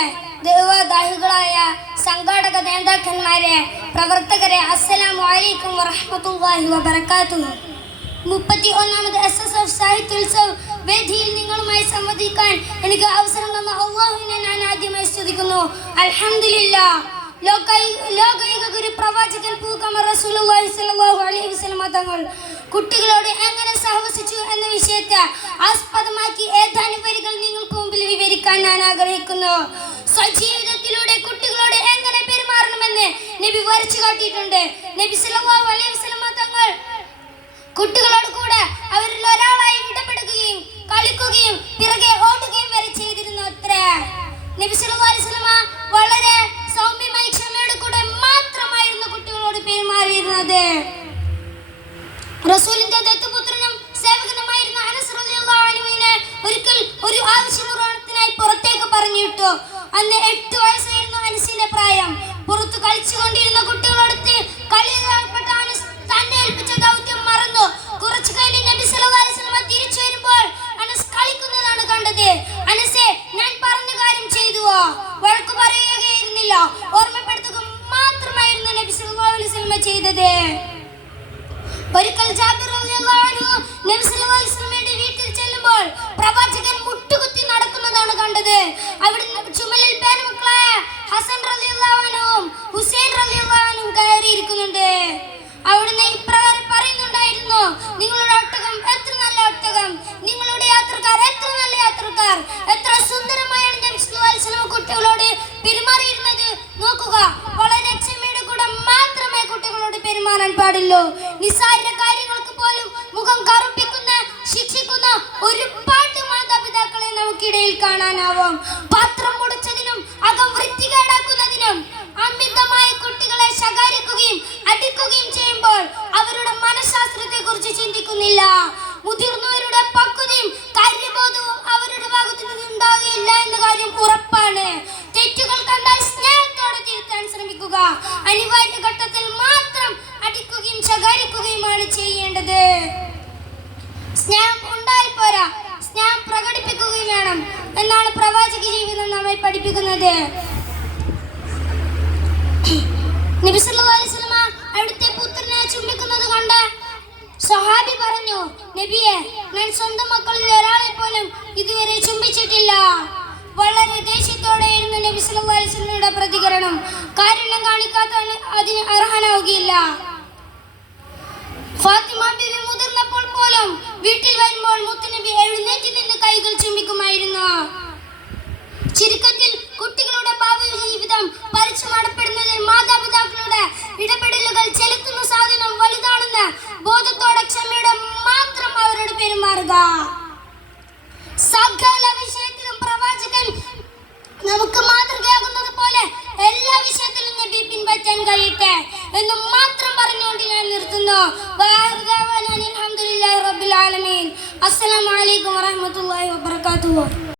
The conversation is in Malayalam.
കുടുംബാംഗങ്ങളെ, ദൈവദാഹികളായ സംഘാടക നേതാക്കന്മാരെ, പ്രവർത്തകരെ, അസ്സലാമു അലൈക്കും വറഹ്മത്തുള്ളാഹി വബറകാതുഹു. 31ാമത് SSF സാഹിത്യോത്സവ് വേദിയിൽ നിങ്ങളുമായി സംവദിക്കാൻ എനിക്ക് അവസരം തന്ന അല്ലാഹുവിനെ ഞാൻ ആദ്യമായി സ്തുതിക്കുന്നു. അൽഹംദുലില്ലാഹ്. ലോകൈക ഗുരു പ്രവാചകൻ പൂക്കമർ റസൂലുള്ളാഹി സ്വല്ലല്ലാഹു അലൈഹി വസല്ലം തങ്ങൾ കുട്ടികളോട് എങ്ങനെ സഹവസിച്ചു എന്ന വിഷയത്തെ ആസ്പദമാക്കി ഏതാനും വരികൾ നിങ്ങൾക്ക് മുമ്പിൽ വിവരിക്കാൻ ഞാൻ ആഗ്രഹിക്കുന്നു. സ്വജീവിതത്തിലൂടെ കുട്ടികളോട് എങ്ങനെ പെരുമാറണമെന്ന് നബി വരച്ചു കാട്ടിയിട്ടുണ്ട്. നബി സല്ലല്ലാഹു അലൈഹി വസല്ലം തങ്ങൾ കുട്ടികളോട് കൂടെ അവരിൽ ഒരാളായി ഇടപെടുകയും കളിക്കുകയും പിറകെ ഓടുകയും വരെ ചെയ്തിരുന്നു അത്രേ. നബി സല്ലല്ലാഹു അലൈഹി വസല്ലം വളരെ സൗമ്യമായി ക്ഷമയോടെ കൂടെ മാത്രമായിരുന്നു കുട്ടികളോട് പെരുമാറിയിരുന്നത്. റസൂലിന്റെ ദത്തുപുത്രനും സേവകനുമായിരുന്ന അനസ് റളിയല്ലാഹു അൻഹുവിനെ ഒരിക്കൽ ഒരു ആവശ്യ നിർവഹണത്തിനായി പുറത്തേക്ക് പറഞ്ഞു വിട്ടു. അന്ന് 8 വയസ്സായിരുന്നു അനസിന്റെ പ്രായം. പുറത്തു കളിച്ചുകൊണ്ടിരുന്ന കുട്ടികളോടൊത്ത് കളിയിലേർപ്പെട്ട അനസ് തന്നെ ഏൽപ്പിച്ച ദൗത്യം മറന്നു. കുറച്ചു കഴിഞ്ഞ് നബി സല്ലല്ലാഹു അലൈഹി വസല്ലം തിരിച്ചു വരുമ്പോൾ അനസ് കളിക്കുന്നതാണ് കണ്ടത്. അനസേ, ഞാൻ പറഞ്ഞ കാര്യം ചെയ്തുവോ? വഴക്കു പറയുകയായിരുന്നില്ല, ഓർമ്മപ്പെടുത്തുക മാത്രമായിരുന്നു നബി സല്ലല്ലാഹു അലൈഹി വസല്ലം ചെയ്തത്. ഒരിക്കൽ ജാബിർ റളിയല്ലാഹു അൻഹു നബി സല്ലല്ലാഹു അലൈഹി വസല്ലമയുടെ വീട്ടിൽ ചെല്ലുമ്പോൾ പ്രവാചകൻ മുട്ടുകുത്തി നടക്കുന്നതാണ് കണ്ടത്. അവിടെ ചുമലിൽ പേരമക്കളായ ഹസൻ റളിയല്ലാഹു അൻഹുവും ഹുസൈൻ റളിയല്ലാഹു അൻഹുവും കയറിയിരിക്കുന്നുണ്ട്. അവിടുന്ന് ഇപ്രകാരം പറയുന്നുണ്ടായിരുന്നു: നിങ്ങളുടെ ഒട്ടകം എത്ര നല്ല ഒട്ടകം, നിങ്ങളുടെ യാത്രക്കാർ എത്ര നല്ല യാത്രക്കാർ. എത്ര സുന്ദരമായാണ് നബി സല്ലല്ലാഹു അലൈഹി വസല്ലം കുട്ടികളോട് പെരുമാറിയിരുന്നത് നോക്കുക. വളരെ ക്ഷമയുടെ കൂടെ മാത്രമേ കുട്ടികളോട് പെരുമാറാൻ പാടുള്ളൂ. നിസ്സാര കാര്യങ്ങൾക്ക് പോലും മുഖം കറുപ്പിക്കുന്ന, ശിക്ഷിക്കുന്ന ഒരുപാട് മാതാപിതാക്കളെ നമുക്കിടയിൽ കാണാനാവും. പാത്രം മുടിച്ചതിനും അകം വൃത്തികേടാക്കുന്നതിനും അമിതമായി കുട്ടികളെ ശകാരിക്കുകയും അടിക്കുകയും ചെയ്യുമ്പോൾ അവരുടെ മനഃശാസ്ത്രത്തെ കുറിച്ച് ചിന്തിക്കുന്നില്ല. മുതിർന്നവരുടെ പക്വതയും കാര്യബോധവും അവരുടെ ഭാഗത്തു നിന്ന് ഉണ്ടാകുകയില്ല എന്ന കാര്യം ഉറപ്പാണ്. തെറ്റുകൾ കണ്ടാൽ സ്നേഹത്തോടെ തിരുത്താൻ ശ്രമിക്കുക. അനിവാര്യ ഘട്ടത്തിൽ മാത്രം അടിക്കുകയും ശകാരിക്കുകയുമാണ് ചെയ്യേണ്ടത്. സ്നേഹം ഉണ്ടായാൽ പോരാ, സ്നേഹം പ്രകടിപ്പിക്കുകയും വേണം എന്നാണ് പ്രവാചക ജീവിതം നമ്മെ പഠിപ്പിക്കുന്നത്. നബി സല്ലല്ലാഹു അലൈഹി വസല്ലം അവിടുത്തെ പുത്രനെ ചുംബിക്കുന്നത് കണ്ട് സ്വഹാബി പറഞ്ഞു: നബിയെ, ഞാൻ സ്വന്തം മക്കളിൽ ഒരാളെ പോലും ഇതുവരെ ചുംബിച്ചിട്ടില്ല. വളരെ ദേഷ്യത്തോടെയായിരുന്നു നബി സല്ലല്ലാഹു അലൈഹി വസല്ലമയുടെ പ്രതികരണം. കാരണം കാണിക്കാത്തവന് അതിന് അർഹനാവുകയില്ല. ഫാത്തിമ ബീവി മുതിർന്നപ്പോൾ പോലും വീട്ടിൽ വരുമ്പോൾ മുത്തുനബി എഴുന്നേറ്റ് നിന്ന് കൈകൾ ചുംബിക്കുമായിരുന്നു. ചുരുക്കത്തിൽ കുട്ടികളുടെ ഭാവി ജീവിതം പരിചയപ്പെടുന്നതിൽ മാതാപിതാക്കളുടെ ഇടപെടലുകൾ ചെലുത്തുന്ന സാധനം വലുതാണെന്ന് ബോധത്തോടെ ക്ഷമയോടെ മാത്രം അവരോട് പെരുമാറുക. സകല വിഷയത്തിലും പ്രവാചകൻ നമുക്ക് മാതൃകയാകുന്നത് പോലെ എല്ലാ വിഷയത്തിലും നബി പിൻപറ്റാൻ കഴിയട്ടെ എന്ന് മാത്രം പറഞ്ഞുകൊണ്ട് ഞാൻ നിർത്തുന്നു. അൽഹംദുലില്ലാഹി റബ്ബിൽ ആലമീൻ. അസ്സലാമു അലൈക്കും വറഹ്മത്തുള്ളാഹി വബറകാതുഹു.